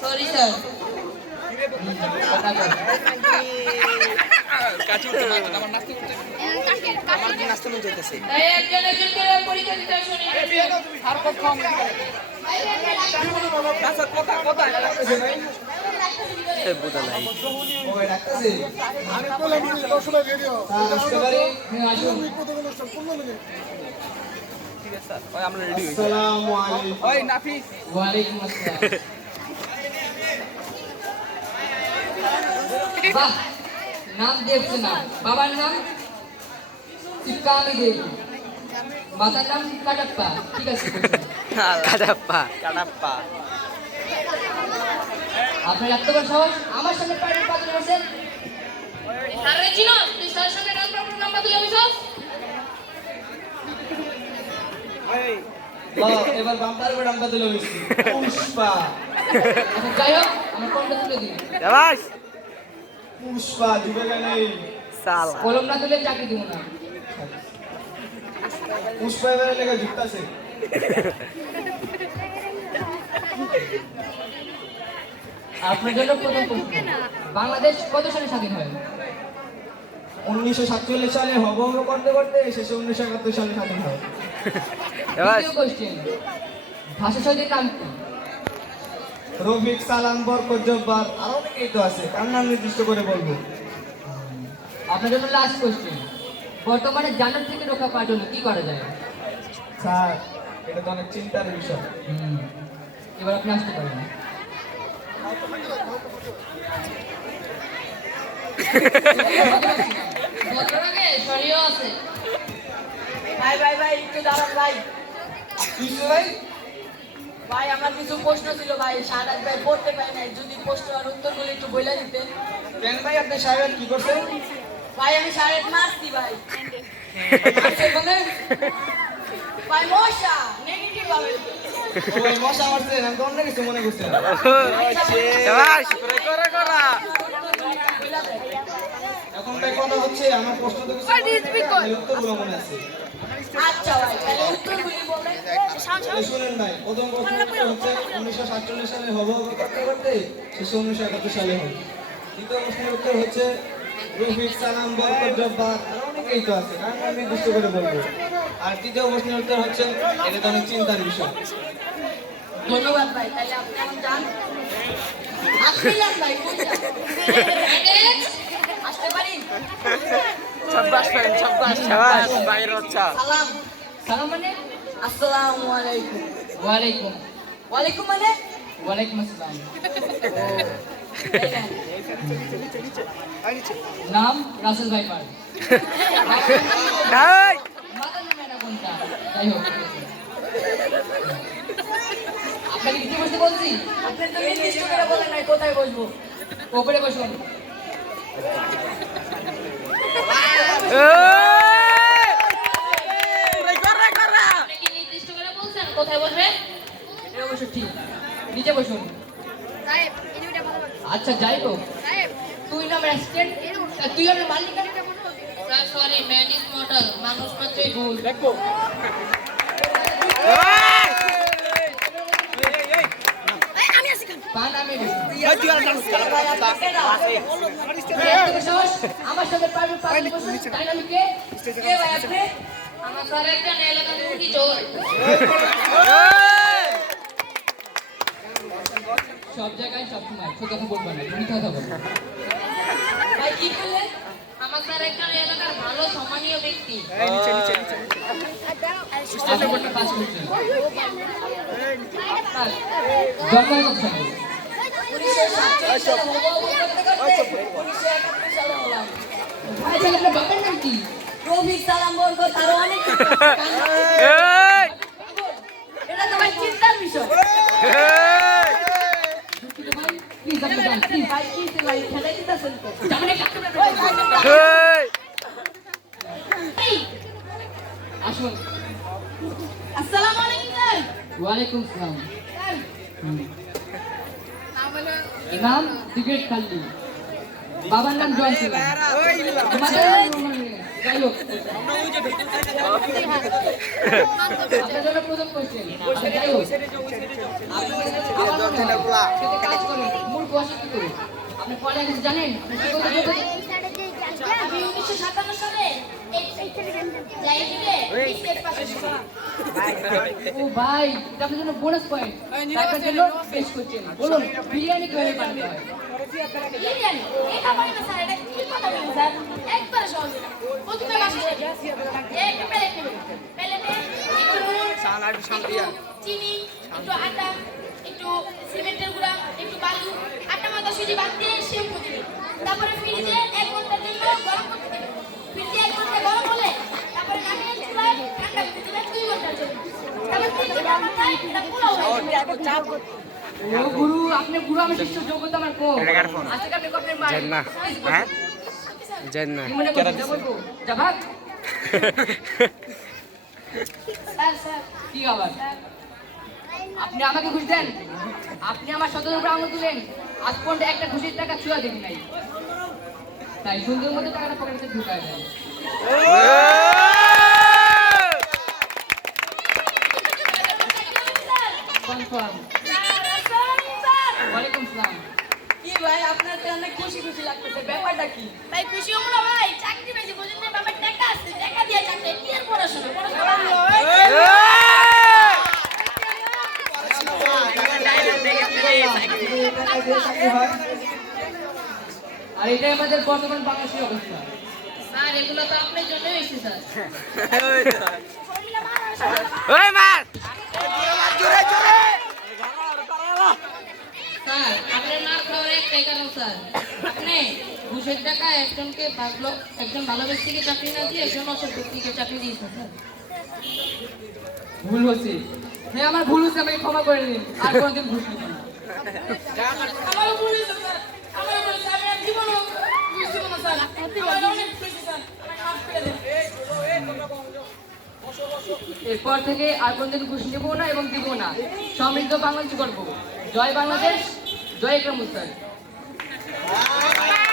Sorry sir কাছে উঠতে না আমার নাচতে উঠতে আমার কি নাচতে মন চাইতেছে এই একজন একজন করে পরীক্ষা দিতে শুনি আর কত কম নাচা কথা কথা লাগতেছে ভাই এই বুদা নাই ওই ডাকতেছে আমি বলে আমি দর্শনা ভিডিও আসতে পারি আসুন কত অনুষ্ঠান 15 মিনিট ঠিক আছে স্যার ওই আমরা রেডি হই আসসালামু আলাইকুম ওই নাফিস ওয়া আলাইকুম আসসালাম বাহ নাম দেখছে না বাবার নাম চিপকামি দেবী মাতার নাম কাটাপ্পা ঠিক আছে কাটাপ্পা কাটাপ্পা আপনার এত বড় সাহস আমার সামনে পাড়ের পাথরে বসেন স্যারের চিনো তুই স্যারের সঙ্গে নাম প্রপার নাম্বার তুলে বসছ এই এবার বাম্পার করে নাম্বার দিল মিষ্টি পুষ্পা আচ্ছা যাই হোক আমার কোনটা তুলে দিন দেবাস পুষ্পা দিবে কেন সালা কলম না তুলে চাকরি দিব না পুষ্পা এবারে লেগে ঝুঁকতাছে আপনার জন্য প্রথম প্রশ্ন বাংলাদেশ কত সালে স্বাধীন হয় 1947 সালে হবঙ্গ করতে করতে শেষে 1971 সালে স্বাধীন হয় দেবাস দ্বিতীয় কোশ্চেন ভাষা শহীদের নাম কি রফিক সালাম বরকত জব্বার আরো অনেকেই তো আছে কার নাম নির্দিষ্ট করে বলবো আপনার জন্য লাস্ট কোশ্চেন বর্তমানে জানার থেকে রক্ষা পাওয়ার জন্য কি করা যায় স্যার এটা তো অনেক চিন্তার বিষয় এবার আপনি আসতে পারেন ভাই ভাই ভাই একটু দাঁড়ান ভাই কিছু ভাই ভাই আমার কিছু প্রশ্ন ছিল ভাই সারাত ভাই পড়তে পাই নাই যদি প্রশ্ন আর উত্তরগুলো একটু বলে দিতেন কেন ভাই আপনি সাহেব কি করছেন ভাই আমি সারাত মারছি ভাই মারছেন মানে ভাই মশা নেগেটিভ ভাবে ওই মশা মারছেন আমি তো অন্য কিছু মনে করছি দেবাস করে করা এখন ভাই কথা হচ্ছে আমার প্রশ্ন তো কিছু উত্তরগুলো মনে আছে আচ্ছা ভাই তাহলে উত্তরগুলি বলেন এই শুনেন ভাই প্রথম প্রশ্ন হচ্ছে 1947 সালে হবঙ্গ করতে করতে শেষে 1971 সালে হবে দ্বিতীয় প্রশ্নের উত্তর হচ্ছে রফিক সালাম বরকত জব্বার আরো অনেকেই তো আছে কার নাম নির্দিষ্ট করে বলবো আর তৃতীয় প্রশ্নের উত্তর হচ্ছে এটা তো অনেক চিন্তার বিষয় ধন্যবাদ ভাই তাহলে আপনি এখন যান আসতে যান ভাই কই যান? আসতে পারি সাব্বাস ফ্রেন্ড সাব্বাস সাব্বাস বাইরে আচ্ছা সালাম সালাম মানে আসসালামু আলাইকুম ওয়ালাইকুম ওয়ালাইকুম মানে ওয়ালাইকুম আসসালাম এই নেন। নাম রাসেল ভাইপার এই মাতার নাম এটা কোনটা যাই হোক আপনাকে কি বসতে বলছি আপনি তো নির্দিষ্ট করে বলেন নাই কোথায় বসবো ওপরে বসুন আপনি কি নির্দিষ্ট করে বলছেন কোথায় বসবেন এটা অবশ্য ঠিক নিচে বসুন আচ্ছা যাই হোক তুই নাম অ্যাসিস্ট্যান্ট তুই আমার মালিক সরি ম্যান ইজ মর্টাল মানুষ মাত্রই ভুল দেখো পান আমি বসুন এই তুই আর ডান্স কর আমার সাথে পারবে পারবে বসুন তাই আমি কে কে ভাই আপনি আমার স্যার একটা এলাকা মুরগি চোর সব জায়গায় সব সময় ছোট কথা বলবো না তুমি কথা বলো ভাই কি করলেন আমার স্যার একটা এলাকার ভালো সম্মানীয় ব্যক্তি এই নিচে নিচে নিচে আপনি পাস করছেন জন্ম কত সালে 1947 সালে হবো করতে করতে 1971 সালে হলাম ভাই তাহলে আপনার বাবার নাম কি রফিক সালাম বরকত আরো অনেক কিছু। এই এটা তো ভাই চিন্তার বিষয় দুঃখিত ভাই প্লিজ আপনি যান প্লিজ ভাই কি হইছে ভাই খেলাই দিতেছেন তো জামানে কাটতে ওই ভাই, এই আসুন আসসালামু আলাইকুম স্যার ওয়ালাইকুম সালাম স্যার নাম সিগারেট খাল্লি বাবার নাম জয়সিং। মাতার নাম রোমান রেস। যাই হোক, আপনার জন্য প্রথম কোশ্চেন। যাই হোক, আমার মনে হয় সেটা কাজ করেন, মূল কুয়াশা কি করে? আপনি পড়ে কিছু জানেন? আপনি কি করতে করতে? আমি 1957 সালে লাইব্রেরিতে বিসিএস পাস করেছি। ও ভাই, এটা আপনার জন্য বোনাস পয়েন্ট। তারপর জন্য বেশ কোশ্চেন। বলুন, বিরিয়ানি কিভাবে বানাতে হয়? বিরিয়ানি এটা পারি না স্যার, এটা কি কথা বলেন স্যার? একবার সহজ। প্রথমে মাছ একটা প্লেট নেবেন। প্লেটে একটু নুন, একটু চিনি, একটু আটা, একটু সিমেন্টের গুঁড়া, একটু বালু, আটা মাথা সুজি বাদ দিয়ে শ্যাম্পু দিবেন। তারপরে ফ্রিজে 1 ঘন্টার জন্য গরম করতে দিবেন। ফ্রিজে 1 ঘন্টা গরম হলে তারপরে নামিয়ে চুলায় ঠান্ডা করতে দিবেন 2 ঘন্টার জন্য। তারপর 3 ঘন্টার মাথায় এটা পোলাও হয়ে যাবে। ও গুরু, আপনি গুরু, আমি শিষ্য, যোগ্যতা আমার কম। আজকে আপনি আপনার মায়ের জেন্না হ্যাঁ জেন্না কি মনে করছেন? যা বলবো, যা ভাগ। স্যার কি আবার? আপনি আমাকে ঘুষ দেন? আপনি আমার সতের উপরে আঙুল তুলেন, আজ পর্যন্ত একটা ঘুষের টাকা ছুঁয়া দেখি নাই। তাই সুন্দর মতো টাকাটা পকেটে ঢুকায় দেন। কনফার্ম। ওয়ালাইকুম সালাম। কি ভাই আপনার তো অনেক খুশি খুশি লাগতেছে, ব্যাপারটা কি? ভাই খুশি হবো না ভাই, চাকরি পেয়েছি বুঝুন না, বাবার টাকা আছে, টাকা দিয়ে চাকরি, কি আর পড়াশোনা আর এটাই আমাদের বর্তমান বাংলাদেশের অবস্থা। স্যার এগুলো তো আপনার জন্যই হয়েছে স্যার। ওই মার স্যার আপনার মার খাওয়ার একটাই কারণ স্যার, আপনি ঘুষের টাকা একজন ভালো ব্যক্তিকে চাকরি না দিয়ে একজন অসৎ ব্যক্তিকে চাকরি দিয়েছেন স্যার। ভুল হচ্ছে। হ্যাঁ, আমার ভুল হচ্ছে, আমাকে ক্ষমা করে দিন। আর কোনোদিন ঘুষ নিব না। আমারও ভুল হয়েছে স্যার, আমারও ভুল হয়েছে, আমি আর জীবনও ঘুষ দিব না স্যার। আমার অনেক ভুল হয়েছে স্যার, আমাকে মাফ করে দেন। এরপর থেকে আর কোনোদিন ঘুষ নেবো না এবং দিব না। সমৃদ্ধ বাংলাদেশ করবো। জয় বাংলাদেশ, জয় ইকরাম স্যার।